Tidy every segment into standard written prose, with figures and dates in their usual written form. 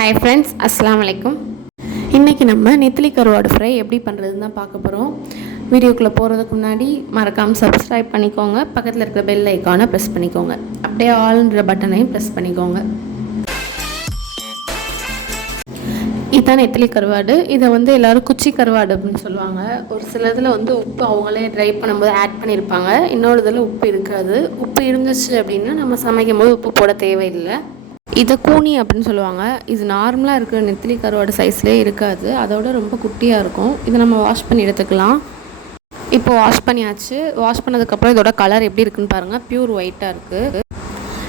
Hi friends, Assalamu alaikum. இன்றைக்கி நம்ம நெத்திலி கருவாடு ஃப்ரை எப்படி பண்ணுறதுன்னு தான் பார்க்க போகிறோம். வீடியோக்குள்ளே போகிறதுக்கு முன்னாடி மறக்காமல் சப்ஸ்கிரைப் பண்ணிக்கோங்க. பக்கத்தில் இருக்கிற பெல் ஐக்கானை ப்ரெஸ் பண்ணிக்கோங்க. அப்படியே ஆல்ன்ற பட்டனையும் ப்ரெஸ் பண்ணிக்கோங்க. இதுதான் நெத்திலி கருவாடு. இதை எல்லோரும் குச்சி கருவாடு அப்படின்னு சொல்லுவாங்க. ஒரு சில இதில் உப்பு அவங்களே ட்ரை பண்ணும்போது ஆட் பண்ணியிருப்பாங்க. இன்னொரு இதில் உப்பு இருக்காது. உப்பு இருந்துச்சு அப்படின்னா நம்ம சமைக்கும் போது உப்பு போட தேவையில்லை. இதை கூனி அப்படின்னு சொல்லுவாங்க. இது நார்மலாக இருக்கிற நெத்திலி கருவாடு சைஸ்லேயே இருக்காது, அதோட ரொம்ப குட்டியாக இருக்கும். இதை நம்ம வாஷ் பண்ணி எடுத்துக்கலாம். இப்போ வாஷ் பண்ணியாச்சு. வாஷ் பண்ணதுக்கப்புறம் இதோட கலர் எப்படி இருக்குன்னு பாருங்கள், பியூர் ஒயிட்டாக இருக்குது.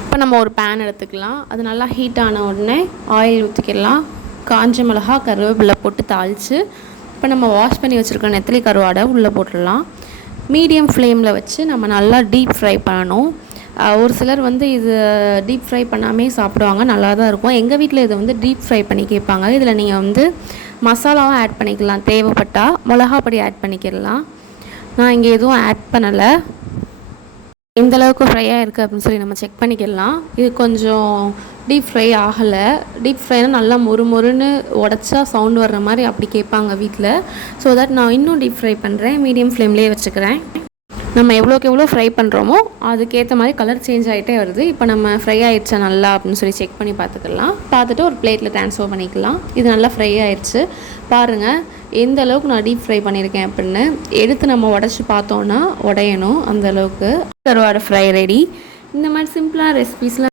இப்போ நம்ம ஒரு பேன் எடுத்துக்கலாம். அது நல்லா ஹீட் ஆன உடனே ஆயில் ஊற்றிக்கலாம். காஞ்ச மிளகா கருவேப்பிலை போட்டு தாளித்து இப்போ நம்ம வாஷ் பண்ணி வச்சுருக்க நெத்திலி கருவாடை உள்ளே போட்டுடலாம். மீடியம் ஃப்ளேமில் வச்சு நம்ம நல்லா டீப் ஃப்ரை பண்ணணும். ஒரு சிலர் இது டீப் ஃப்ரை பண்ணாமே சாப்பிடுவாங்க, நல்லா தான் இருக்கும். எங்கள் வீட்டில் இதை டீப் ஃப்ரை பண்ணி கேட்பாங்க. இதில் நீங்கள் மசாலாவும் ஆட் பண்ணிக்கலாம், தேவைப்பட்டால் மிளகாப்பொடி ஆட் பண்ணிக்கிடலாம். நான் இங்கே எதுவும் ஆட் பண்ணலை. எந்த அளவுக்கு ஃப்ரையாக இருக்குது அப்படின்னு சொல்லி நம்ம செக் பண்ணிக்கிடலாம். இது கொஞ்சம் டீப் ஃப்ரை ஆகலை. டீப் ஃப்ரைனால் நல்லா மொறுன்னு உடச்சா சவுண்ட் வர்ற மாதிரி அப்படி கேட்பாங்க வீட்டில். ஸோ தட் நான் இன்னும் டீப் ஃப்ரை பண்ணுறேன். மீடியம் ஃப்ளேம்லேயே வச்சுக்கிறேன். நம்ம எவ்வளோக்கு எவ்வளோ ஃப்ரை பண்ணுறோமோ அதுக்கேற்ற மாதிரி கலர் சேஞ்ச் ஆகிட்டே வருது. இப்போ நம்ம ஃப்ரை ஆகிடுச்சா நல்லா அப்படின்னு சொல்லி செக் பண்ணி பார்த்துக்கலாம். பார்த்துட்டு ஒரு பிளேட்டில் ட்ரான்ஸ்ஃபர் பண்ணிக்கலாம். இது நல்லா ஃப்ரை ஆகிடுச்சு. பாருங்கள் எந்த அளவுக்கு நான் டீப் ஃப்ரை பண்ணியிருக்கேன் அப்படின்னு. எடுத்து நம்ம உடச்சி பார்த்தோன்னா உடையணும், அந்தளவுக்கு. கருவாடு ஃப்ரை ரெடி. இந்த மாதிரி சிம்பிளான ரெசிபீஸ்லாம்